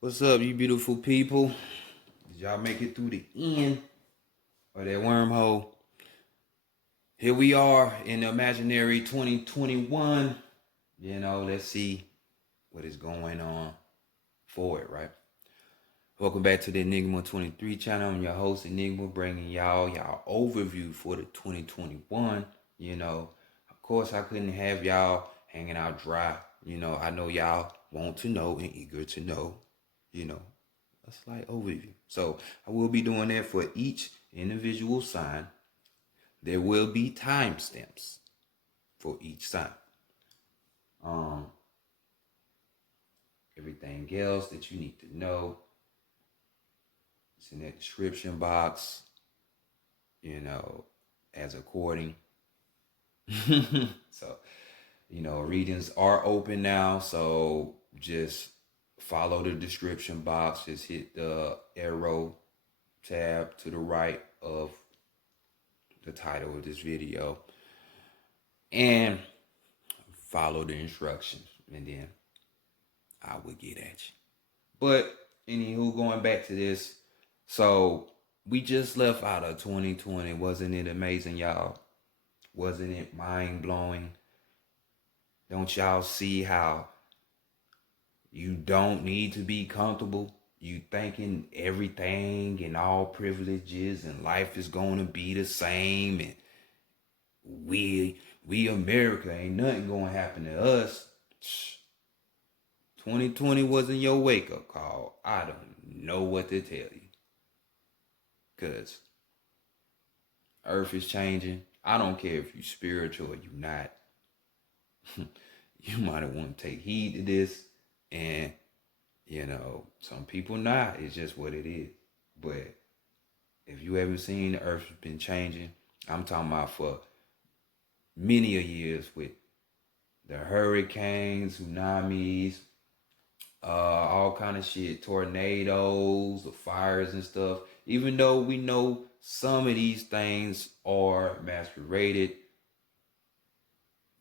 What's up, you beautiful people? Did y'all make it through the end of that wormhole? Here we are in the imaginary 2021. Let's see what is going on for it, right? Welcome back to the Enigma 23 channel. I'm your host, Enigma, bringing y'all overview for the 2021. Of course, I couldn't have y'all hanging out dry. I know y'all want to know and eager to know, a slight overview. So I will be doing that for each individual sign. There will be timestamps for each sign. Everything else that you need to know, it's in that description box, as according. So, readings are open now. So just follow the description box. Just hit the arrow tab to the right of the title of this video and follow the instructions, and then I will get at you. But anywho, going back to this, so we just left out of 2020. Wasn't it amazing, y'all? Wasn't it mind-blowing? Don't y'all see how you don't need to be comfortable? You thinking everything and all privileges and life is going to be the same, and we America, ain't nothing going to happen to us. 2020 wasn't your wake-up call. I don't know what to tell you. Because earth is changing. I don't care if you're spiritual or you're not. You might want to take heed to this. And, some people not. It's just what it is. But if you haven't seen, the earth has been changing. I'm talking about for many a years with the hurricanes, tsunamis, all kind of shit, tornadoes, the fires and stuff. Even though we know some of these things are masqueraded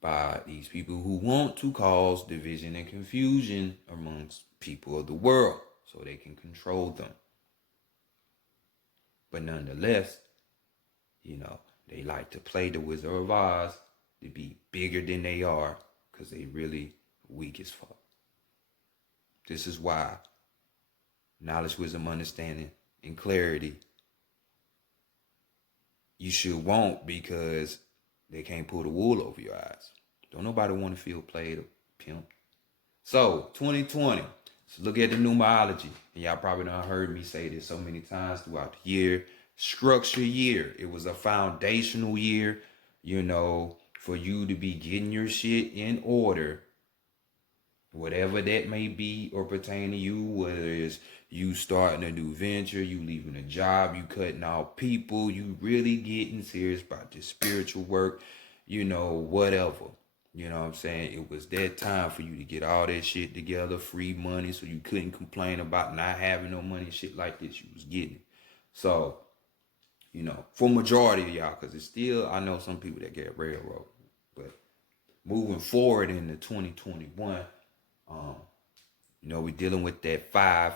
by these people who want to cause division and confusion amongst people of the world so they can control them. But nonetheless, they like to play the Wizard of Oz to be bigger than they are because they really weak as fuck. This is why knowledge, wisdom, understanding, and clarity you should want, because they can't pull the wool over your eyes. Don't nobody want to feel played or pimped. So 2020. So look at the numerology. And y'all probably done heard me say this so many times throughout the year. Structure year. It was a foundational year, for you to be getting your shit in order. Whatever that may be or pertain to you, whether it's you starting a new venture, you leaving a job, you cutting out people, you really getting serious about this spiritual work, whatever. You know what I'm saying? It was that time for you to get all that shit together, free money, so you couldn't complain about not having no money, shit like this. You was getting it. So, for majority of y'all, because it's still, I know some people that get railroad. But moving forward into 2021, we dealing with that 5.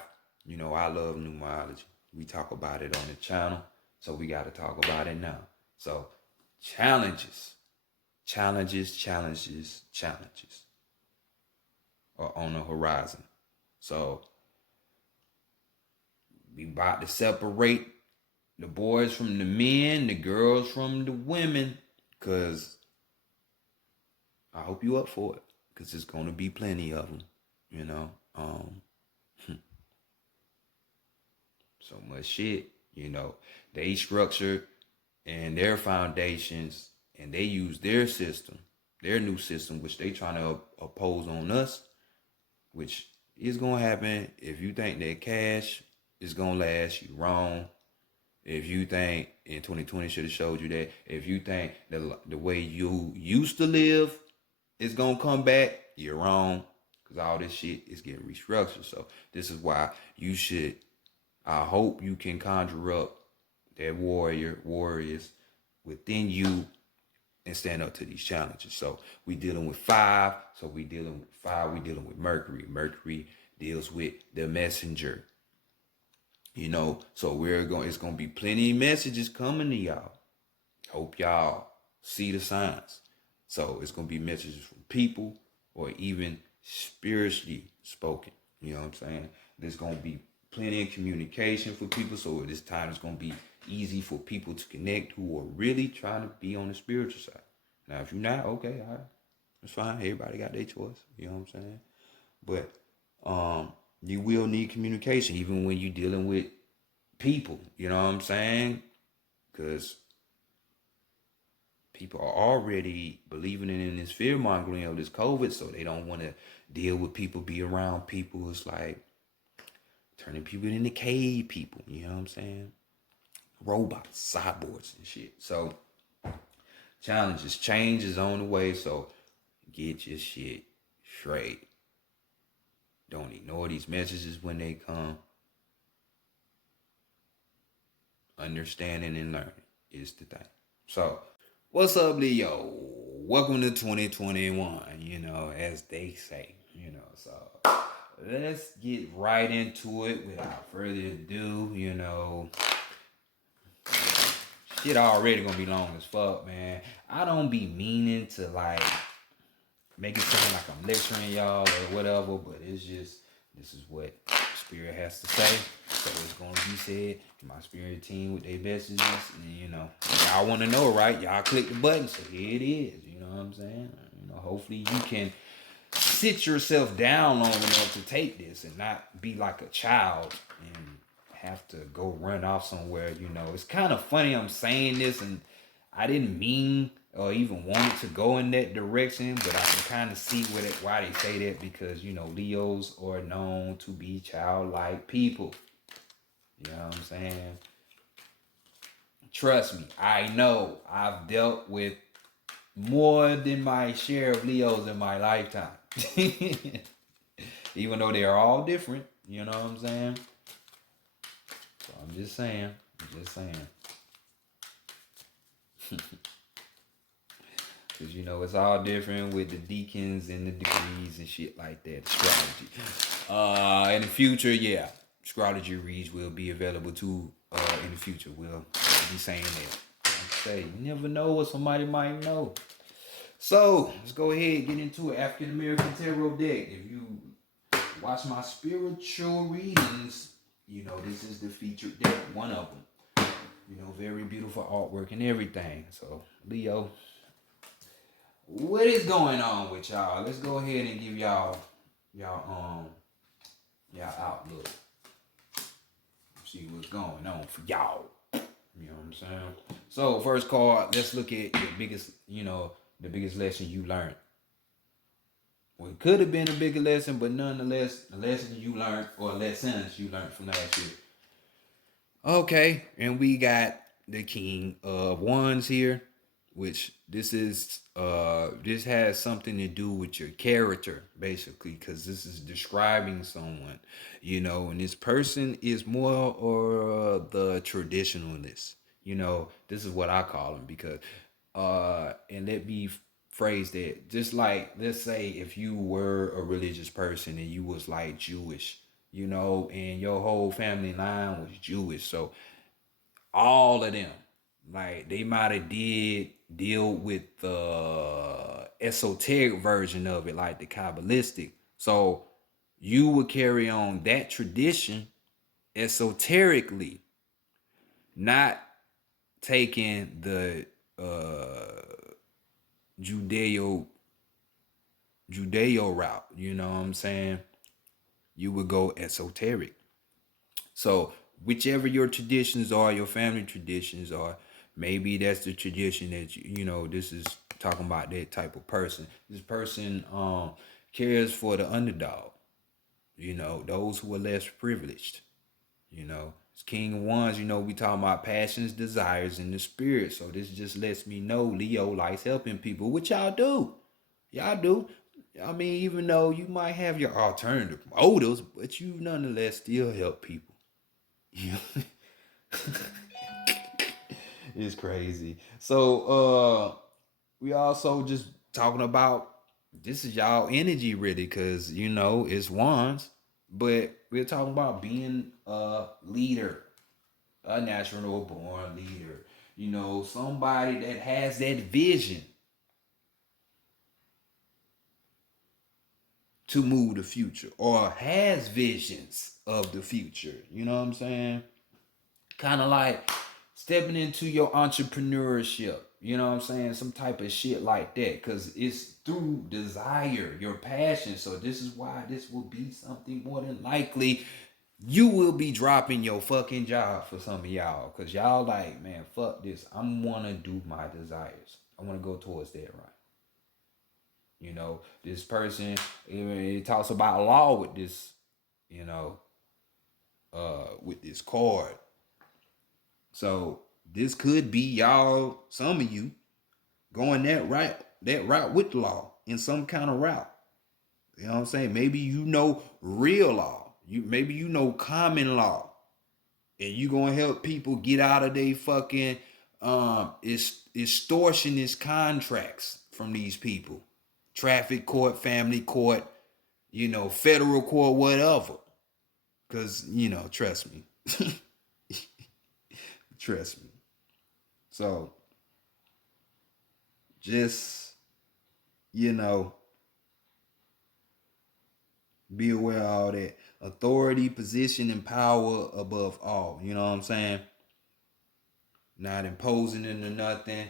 I love numerology. We talk about it on the channel, so we got to talk about it now. So, challenges are on the horizon. So, we about to separate the boys from the men, the girls from the women, because I hope you up for it, because there's going to be plenty of them. So much shit, they structure and their foundations, and they use their system, their new system, which they trying to oppose on us, which is going to happen. If you think that cash is going to last, you wrong. If you think, in 2020 should have showed you that, if you think the way you used to live is going to come back, you're wrong. Because all this shit is getting restructured. So this is why you should, I hope you can conjure up that warriors within you and stand up to these challenges. So we dealing with 5. So we dealing with 5. We dealing with Mercury. Mercury deals with the messenger. So it's gonna be plenty of messages coming to y'all. Hope y'all see the signs. So it's gonna be messages from people or even spiritually spoken. You know what I'm saying? There's gonna be plenty of communication for people. So this time it's gonna be easy for people to connect who are really trying to be on the spiritual side. Now, if you're not, okay, all right, that's fine. Everybody got their choice. You know what I'm saying? But you will need communication even when you're dealing with people. You know what I'm saying? Because people are already believing in this fear mongering of this COVID, so they don't want to deal with people, be around people. It's like turning people into cave people. You know what I'm saying? Robots, cyborgs, and shit. So challenges, change is on the way. So get your shit straight. Don't ignore these messages when they come. Understanding and learning is the thing. So, what's up, Leo? Welcome to 2021, as they say, So, let's get right into it without further ado, Shit already gonna be long as fuck, man. I don't be meaning to, make it sound like I'm lecturing y'all or whatever, but it's just, this is what Spirit has to say. So it's gonna be said. My Spirit team with their messages, and y'all want to know, right? Y'all click the button, so here it is. You know what I'm saying? Hopefully you can sit yourself down long enough to take this and not be like a child and have to go run off somewhere. It's kind of funny I'm saying this, and I didn't mean or even wanted to go in that direction, but I can kind of see why they say that, because Leos are known to be childlike people. You know what I'm saying? Trust me, I know I've dealt with more than my share of Leos in my lifetime. Even though they are all different, you know what I'm saying? So I'm just saying. Because, it's all different with the deacons and the degrees and shit like that. Astrology. In the future, yeah. Astrology reads will be available too in the future. We'll be saying that. Like I say, you never know what somebody might know. So, let's go ahead and get into it. African American Tarot deck. If you watch my spiritual readings, this is the featured deck. One of them. Very beautiful artwork and everything. So, Leo, what is going on with y'all? Let's go ahead and give y'all outlook. See what's going on for y'all. You know what I'm saying? So first card, let's look at the biggest lesson you learned. Well, it could have been a bigger lesson, but nonetheless, the lesson you learned, or lessons you learned from last year. Okay, and we got the King of Wands here, which this has something to do with your character, basically, because this is describing someone, and this person is more or the traditionalist. This is what I call them, because and let me phrase that, just like, let's say if you were a religious person and you was like Jewish, and your whole family line was Jewish, so all of them, like, they might have deal with the esoteric version of it, like the Kabbalistic. So you would carry on that tradition esoterically, not taking the Judeo route. You know what I'm saying? You would go esoteric. So whichever your traditions are, your family traditions are, maybe that's the tradition that this is talking about, that type of person. This person cares for the underdog, those who are less privileged. It's King of Wands, we talking about passions, desires, and the spirit. So this just lets me know Leo likes helping people, which y'all do. Y'all do. I mean, even though you might have your alternative motives, but you nonetheless still help people. It's crazy. So we also just talking about, this is y'all energy really, because it's wands. But we're talking about being a leader, a natural born leader. Somebody that has that vision to move the future or has visions of the future. You know what I'm saying? Kind of like stepping into your entrepreneurship. You know what I'm saying? Some type of shit like that. Because it's through desire, your passion. So this is why this will be something more than likely. You will be dropping your fucking job for some of y'all. Because y'all like, man, fuck this. I want to do my desires. I want to go towards that right. This person, it talks about law with this, you know, with this card. So this could be y'all, some of you, going that route with law in some kind of route. You know what I'm saying? Maybe real law. Maybe common law. And you gonna help people get out of their fucking extortionist contracts from these people. Traffic court, family court, federal court, whatever. Cause trust me. Trust me. So just, you know, be aware of all that. Authority, position, and power above all. You know what I'm saying? Not imposing into nothing,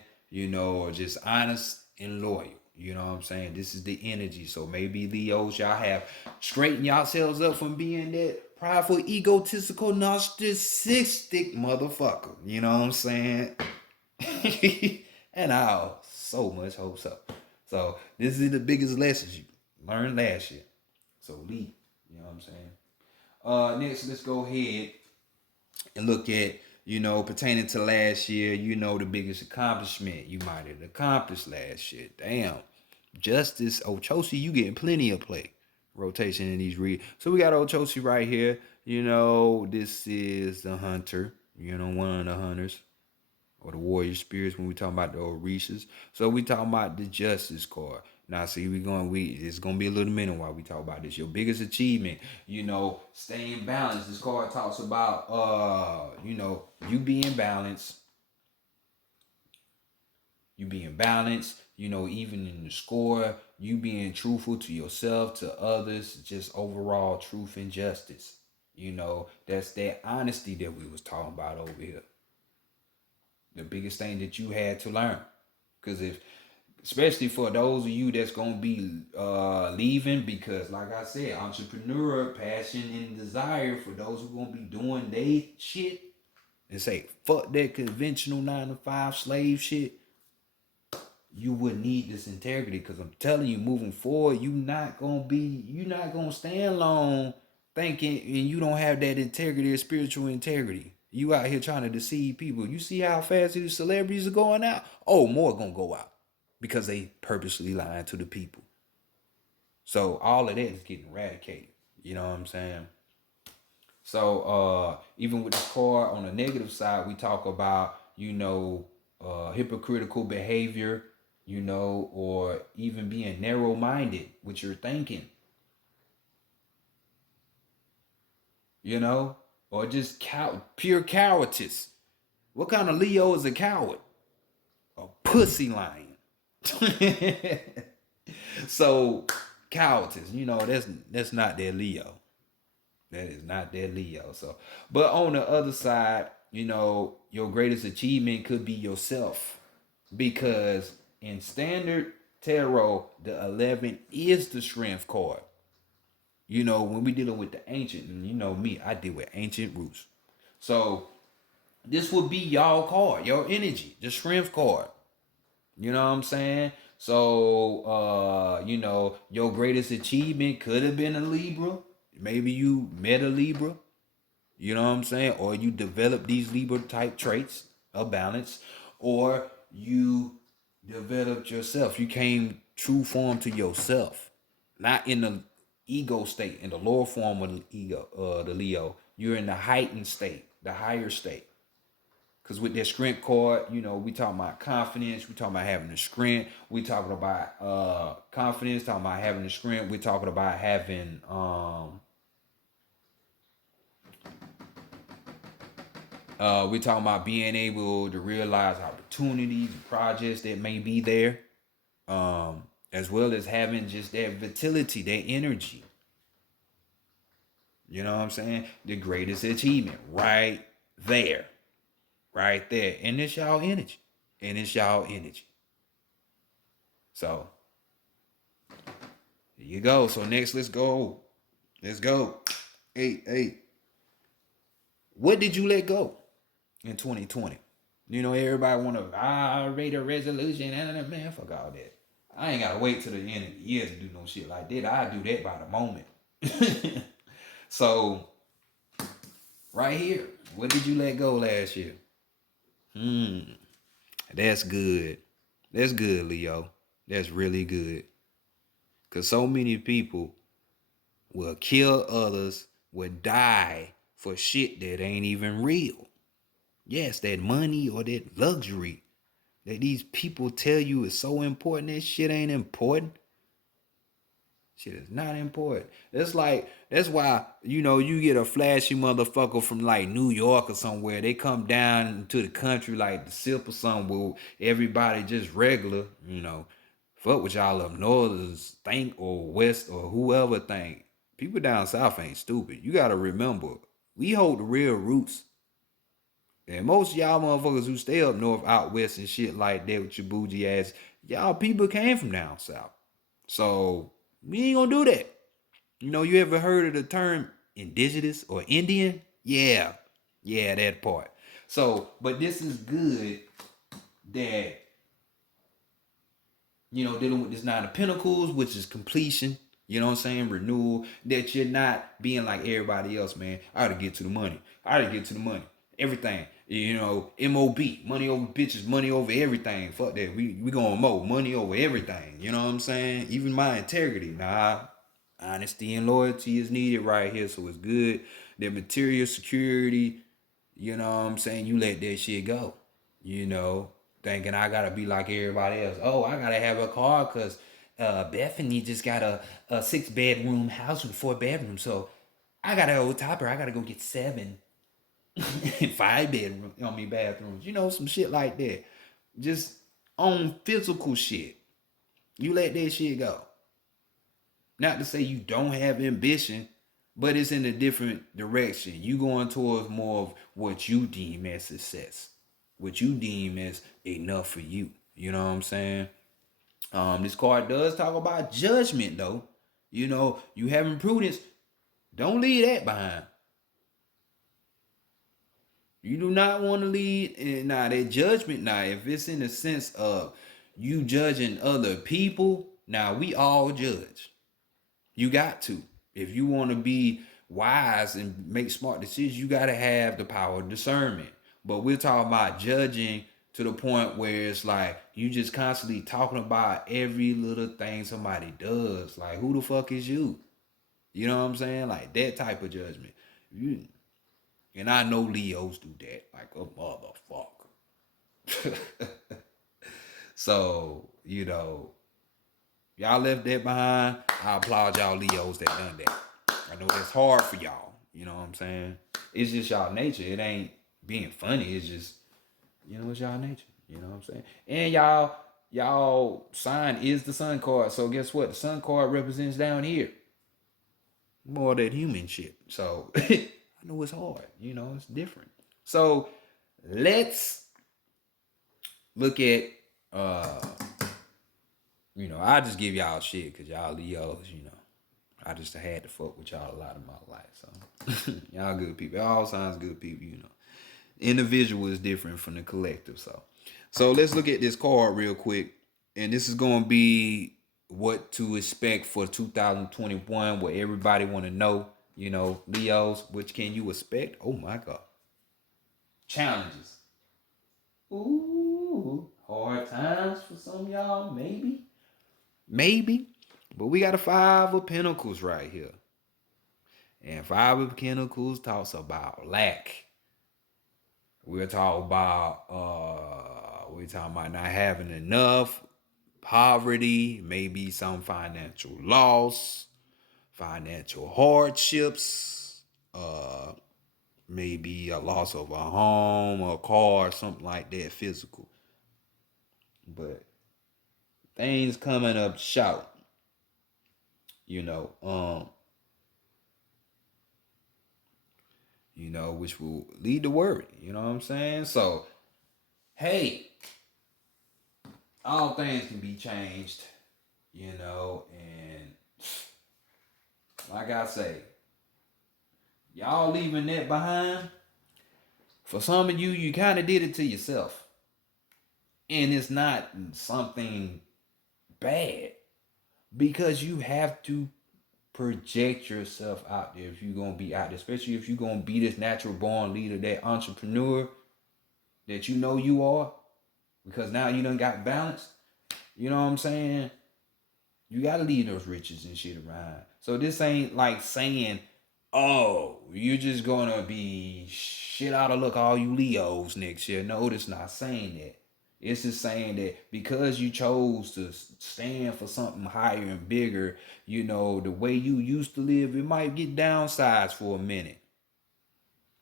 or just honest and loyal. You know what I'm saying? This is the energy. So maybe Leos, y'all have straightened yourselves up from being that prideful, egotistical, narcissistic motherfucker. You know what I'm saying? And I so much hope so. So this is the biggest lessons you learned last year. So lead. You know what I'm saying? Next, let's go ahead and look at, pertaining to last year, the biggest accomplishment you might have accomplished last year. Damn. Justice Ochosi, you getting plenty of play. Rotation in these reads. So we got Ochosi right here. This is the hunter, one of the hunters. Or the warrior spirits when we talking about the Orishas. So we talking about the justice card. Now see, it's gonna be a little minute while we talk about this. Your biggest achievement, staying balanced. This card talks about you being balanced. You being balanced, even in the score, you being truthful to yourself, to others, just overall truth and justice. That's that honesty that we was talking about over here. The biggest thing that you had to learn. Because especially for those of you that's going to be leaving, because like I said, entrepreneur, passion, and desire for those who are going to be doing they shit and say, fuck that conventional 9-to-5 slave shit, you would need this integrity. Because I'm telling you, moving forward, you're not going to stand long thinking and you don't have that integrity or spiritual integrity. You out here trying to deceive people. You see how fast these celebrities are going out? Oh, more gonna go out because they purposely lying to the people. So all of that is getting eradicated. You know what I'm saying? So even with this card on the negative side, we talk about hypocritical behavior, or even being narrow-minded with your thinking. Or just pure cowardice. What kind of Leo is a coward? A pussy lion. So cowardice, that's not their Leo. That is not their Leo. So, but on the other side, your greatest achievement could be yourself, because in standard tarot, the 11 is the strength card. When we dealing with the ancient, and me, I deal with ancient roots. So this would be y'all card, your energy, the strength card. You know what I'm saying? So your greatest achievement could have been a Libra. Maybe you met a Libra. You know what I'm saying? Or you developed these Libra type traits of balance. Or you developed yourself. You came true form to yourself. Not in the ego state, in the lower form of the ego, the Leo. You're in the heightened state, the higher state. Because with that strength card, we talking about confidence. We talking about having the strength. We talking about confidence. Talking about having the strength. We talking about having We're talking about being able to realize opportunities and projects that may be there, as well as having just that vitality, that energy. You know what I'm saying? The greatest achievement right there, right there. And it's y'all energy. And it's y'all energy. So, here you go. So, next, let's go. Let's go. Hey. What did you let go in 2020? You know, everybody want to, rate a resolution. And man, fuck all that. I ain't got to wait till the end of the year to do no shit like that. I do that by the moment. So, right here, what did you let go last year? That's good. That's good, Leo. That's really good. Because so many people will kill others, will die for shit that ain't even real. Yes, that money or that luxury that these people tell you is so important, that shit ain't important. Shit is not important. That's why, you get a flashy motherfucker from like New York or somewhere. They come down to the country like the SIP or something where everybody just regular. Fuck what y'all up northers think or west or whoever think. People down south ain't stupid. You gotta remember, we hold the real roots. And most of y'all motherfuckers who stay up north, out west and shit like that with your bougie ass, y'all people came from down south. So we ain't gonna do that. You ever heard of the term indigenous or Indian? Yeah. Yeah, that part. So, but this is good that, dealing with this Nine of Pentacles, which is completion, you know what I'm saying? Renewal, that you're not being like everybody else, man. I gotta get to the money. I gotta get to the money. Everything. MOB, money over bitches, money over everything. Fuck that. We going money over everything. You know what I'm saying? Even my integrity. Nah. Honesty and loyalty is needed right here. So it's good that material security, you know what I'm saying, you let that shit go. Thinking I gotta be like everybody else. Oh, I gotta have a car because Bethany just got a 6-bedroom house with 4 bedrooms. So I gotta go top her. I gotta go get 7 5-bedroom bathrooms. Some shit like that. Just on physical shit. You let that shit go. Not to say you don't have ambition, but it's in a different direction. You going towards more of what you deem as success, what you deem as enough for you. You know what I'm saying? This card does talk about judgment, though. You having prudence. Don't leave that behind. You do not want to lead. Now, that judgment, now, if it's in the sense of you judging other people, now we all judge. You got to. If you want to be wise and make smart decisions, you got to have the power of discernment. But we're talking about judging to the point where it's like you just constantly talking about every little thing somebody does. Like, who the fuck is you? You know what I'm saying? Like that type of judgment. And I know Leos do that like a motherfucker. So, y'all left that behind. I applaud y'all Leos that done that. I know that's hard for y'all. You know what I'm saying? It's just y'all nature. It ain't being funny. It's just, it's y'all nature. You know what I'm saying? And y'all sign is the sun card. So guess what? The sun card represents down here. More of that human shit. So I know it's hard. It's different. So let's look at I just give y'all shit because y'all Leos, I just had to fuck with y'all a lot of my life. So y'all good people. All signs good people, Individual is different from the collective. So let's look at this card real quick. And this is gonna be what to expect for 2021, what everybody wanna know. Leos, which can you expect? Oh my God. Challenges. Ooh, hard times for some of y'all, maybe. Maybe. But we got a 5 of Pentacles right here. And 5 of Pentacles talks about lack. We're talking about not having enough, poverty, maybe some financial loss, financial hardships, maybe a loss of a home or a car or something like that, physical. But things coming up short, you know, um, which will lead to worry. You know what I'm saying? So, hey, all things can be changed, and like I say, y'all leaving that behind. For some of you, you kind of did it to yourself. And it's not something bad because you have to project yourself out there if you're going to be out there, especially if you're going to be this natural born leader, that entrepreneur that you know you are, because now you done got balance. You know what I'm saying? You gotta leave those riches and shit around. So this ain't like saying, oh, you're just gonna be shit out of luck, all you Leos next year. No, it's not saying that. It's just saying that because you chose to stand for something higher and bigger, the way you used to live, it might get downsized for a minute.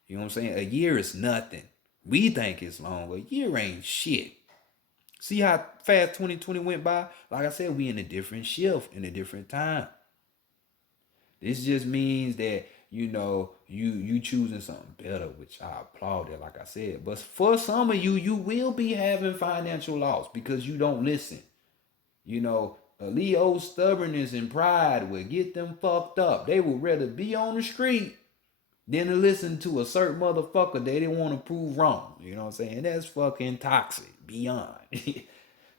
You know what I'm saying? A year is nothing. We think it's long. A year ain't shit. See how fast 2020 went by? Like I said, we in a different shift, in a different time. This just means that, you choosing something better, which I applaud it, like I said. But for some of you, you will be having financial loss because you don't listen. A Leo's stubbornness and pride will get them fucked up. They would rather be on the street than to listen to a certain motherfucker they didn't want to prove wrong. You know what I'm saying? That's fucking toxic, beyond.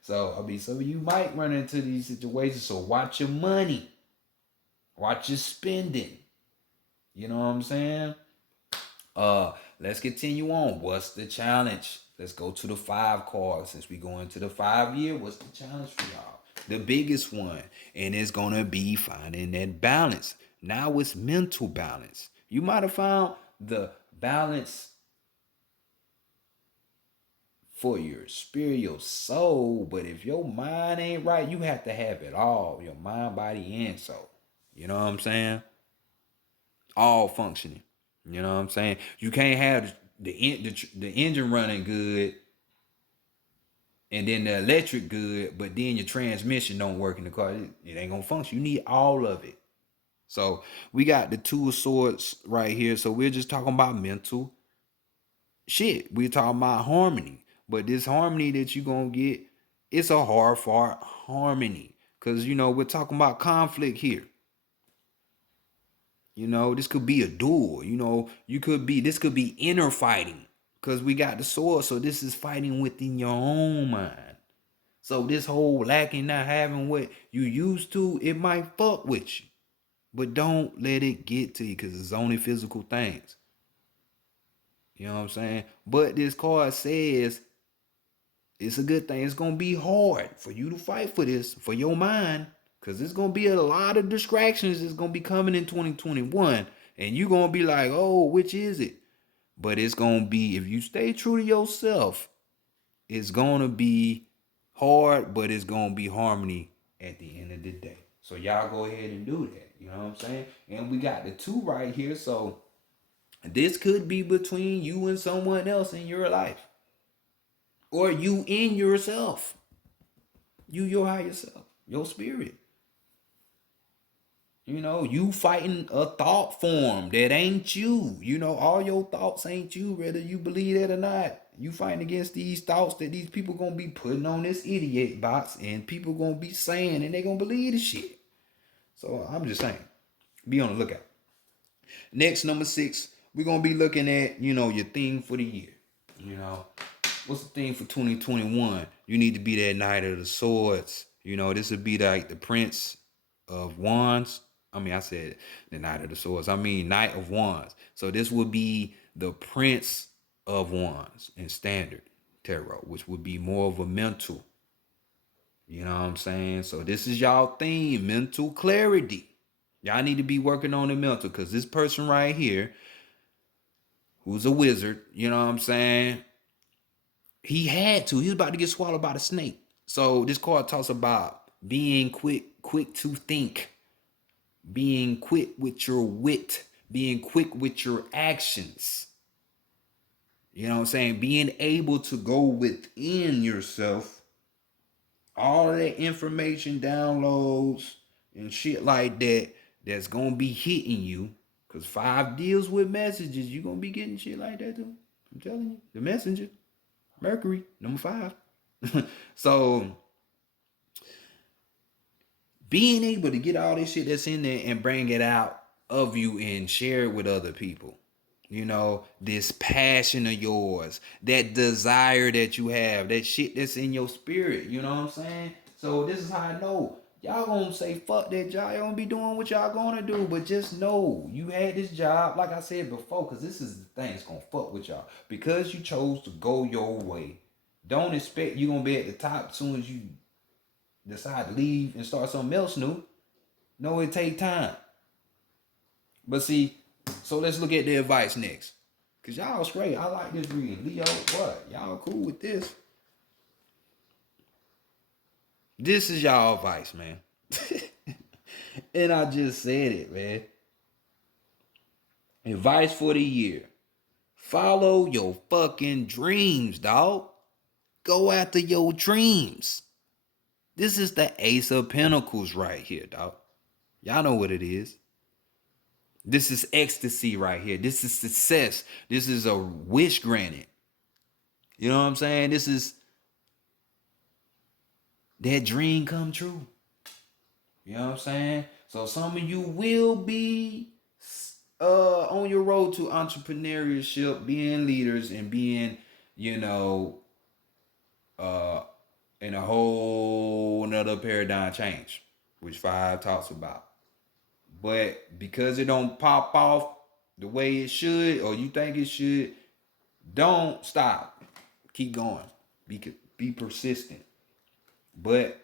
So, some of you might run into these situations. So watch your money. Watch your spending. You know what I'm saying? Let's continue on. What's the challenge? Let's go to the 5 cards. Since we go into the 5 year, what's the challenge for y'all? The biggest one. And it's gonna be finding that balance. Now it's mental balance. You might have found the balance for your spirit, your soul. But if your mind ain't right, you have to have it all. Your mind, body, and soul. You know what I'm saying? All functioning. You know what I'm saying? You can't have the engine running good and then the electric good, but then your transmission don't work in the car. It ain't gonna function. You need all of it. So we got the 2 of Swords right here. So we're just talking about mental shit. We're talking about harmony. But this harmony that you're gonna get, it's a hard fought harmony. Cause we're talking about conflict here. This could be a duel. This could be inner fighting. Cause we got the sword. So this is fighting within your own mind. So this whole lacking, not having what you used to, it might fuck with you. But don't let it get to you because it's only physical things. You know what I'm saying? But this card says it's a good thing. It's gonna be hard for you to fight for this, for your mind, because it's gonna be a lot of distractions that's gonna be coming in 2021. And you're gonna be like, oh, which is it? But it's gonna be, if you stay true to yourself, it's gonna be hard, but it's gonna be harmony at the end of the day. So y'all go ahead and do that. You know what I'm saying? And we got the 2 right here. So this could be between you and someone else in your life. Or you in yourself. You, your higher self, your spirit. You fighting a thought form that ain't you. All your thoughts ain't you, whether you believe it or not. You fighting against these thoughts that these people gonna be putting on this idiot box, and people gonna be saying, and they gonna believe the shit. So I'm just saying, be on the lookout. Next, number 6, we're gonna be looking at, your theme for the year. What's the theme for 2021? You need to be that Knight of the Swords. This would be like the Prince of Wands. I said the Knight of the Swords. Knight of Wands. So this would be the Prince of Wands in Standard Tarot, which would be more of a mental. You know what I'm saying? So this is y'all theme, mental clarity. Y'all need to be working on the mental, because this person right here, who's a wizard, you know what I'm saying? He was about to get swallowed by the snake. So this card talks about being quick to think, being quick with your wit, being quick with your actions. You know what I'm saying? Being able to go within yourself, all of that information downloads and shit like that, that's gonna be hitting you. Cause 5 deals with messages, you gonna be getting shit like that too. I'm telling you. The messenger. Mercury, number 5. So being able to get all this shit that's in there and bring it out of you and share it with other people. You know, this passion of yours, that desire that you have, that shit that's in your spirit. You know what I'm saying? So this is how I know. Y'all gonna say fuck that job. Y'all gonna be doing what y'all gonna do, but just know you had this job, like I said before, because this is the thing that's gonna fuck with y'all. Because you chose to go your way, don't expect you gonna be at the top as soon as you decide to leave and start something else new. No, it take time. But see, so let's look at the advice next. Cause y'all straight. I like this reading. Leo, what? Y'all cool with this? This is y'all advice, man. And I just said it, man. Advice for the year. Follow your fucking dreams, dog. Go after your dreams. This is the Ace of Pentacles right here, dog. Y'all know what it is. This is ecstasy right here. This is success. This is a wish granted. You know what I'm saying? This is that dream come true. You know what I'm saying? So some of you will be on your road to entrepreneurship, being leaders and being, you know, uh in a whole another paradigm change, which 5 talks about. But because it don't pop off the way it should or you think it should, don't stop. Keep going. Be persistent. But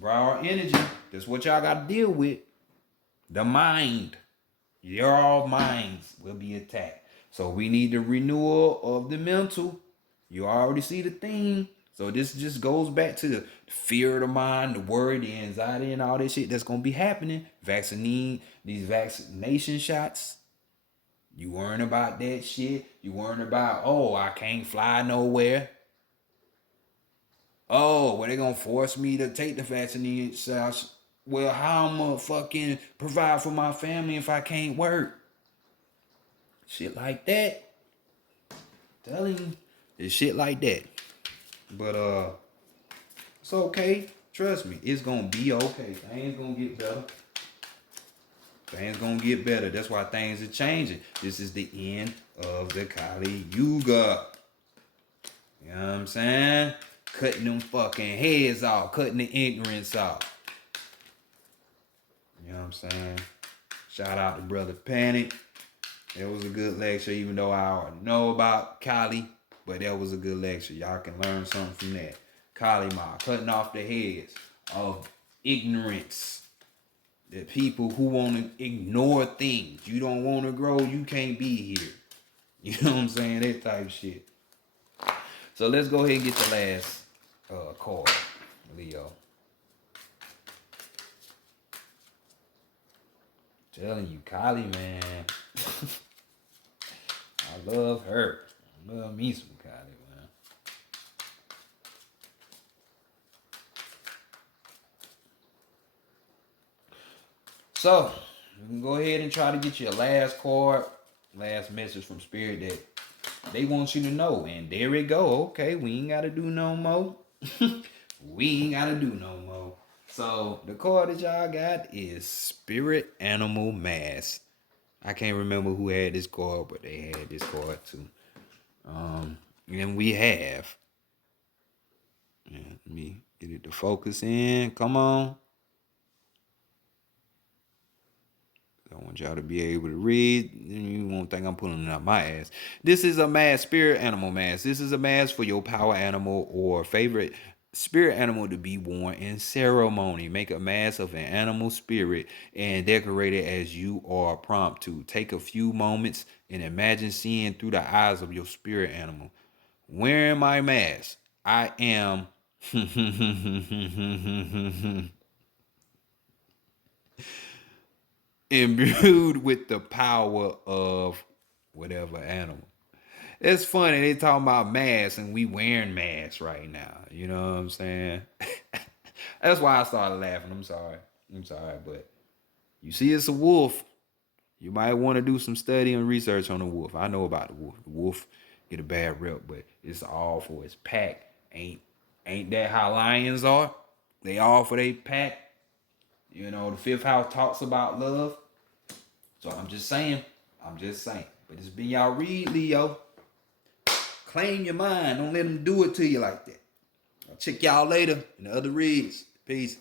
raw energy, that's what y'all got to deal with. The mind. Your minds will be attacked. So we need the renewal of the mental. You already see the theme. So this just goes back to the fear of the mind, the worry, the anxiety, and all this shit that's gonna be happening. These vaccination shots. You worrying about that shit. You worrying about, oh, I can't fly nowhere. Oh, well, they gonna force me to take the vaccination shots. Well, how I'm gonna fucking provide for my family if I can't work? Shit like that. Telling you, it's shit like that. But it's okay. Trust me, it's gonna be okay. Things gonna get better. Things gonna get better. That's why things are changing. This is the end of the Kali Yuga. You know what I'm saying? Cutting them fucking heads off, cutting the ignorance off. You know what I'm saying? Shout out to Brother Panic. It was a good lecture, even though I already know about Kali, but that was a good lecture. Y'all can learn something from that. Kali Ma, cutting off the heads of ignorance. The people who want to ignore things. You don't want to grow, you can't be here. You know what I'm saying? That type of shit. So let's go ahead and get the last card, Leo. Telling you, Kali, man. I love her. I love me some Kali, man. So, you can go ahead and try to get your last card, last message from Spirit that they want you to know. And there we go. Okay, we ain't got to do no more. We ain't got to do no more. So, the card that y'all got is Spirit Animal Mask. I can't remember who had this card, but they had this card too. And we have. Let me get it to focus in. Come on. I want y'all to be able to read. You won't think I'm pulling it out my ass. This is a mask, spirit animal mask. This is a mask for your power animal or favorite spirit animal to be worn in ceremony. Make a mask of an animal spirit and decorate it as you are prompt to. Take a few moments and imagine seeing through the eyes of your spirit animal. Wearing my mask, I am imbued with the power of whatever animal. It's funny they talking about masks and we wearing masks right now. You know what I'm saying? That's why I started laughing. I'm sorry. I'm sorry, but you see, it's a wolf. You might want to do some study and research on the wolf. I know about the wolf. The wolf get a bad rep, but it's all for its pack. Ain't that how lions are? They all for their pack. You know, the fifth house talks about love. So I'm just saying. I'm just saying. But it's been y'all read, Leo. Claim your mind. Don't let them do it to you like that. I'll check y'all later in the other reads. Peace.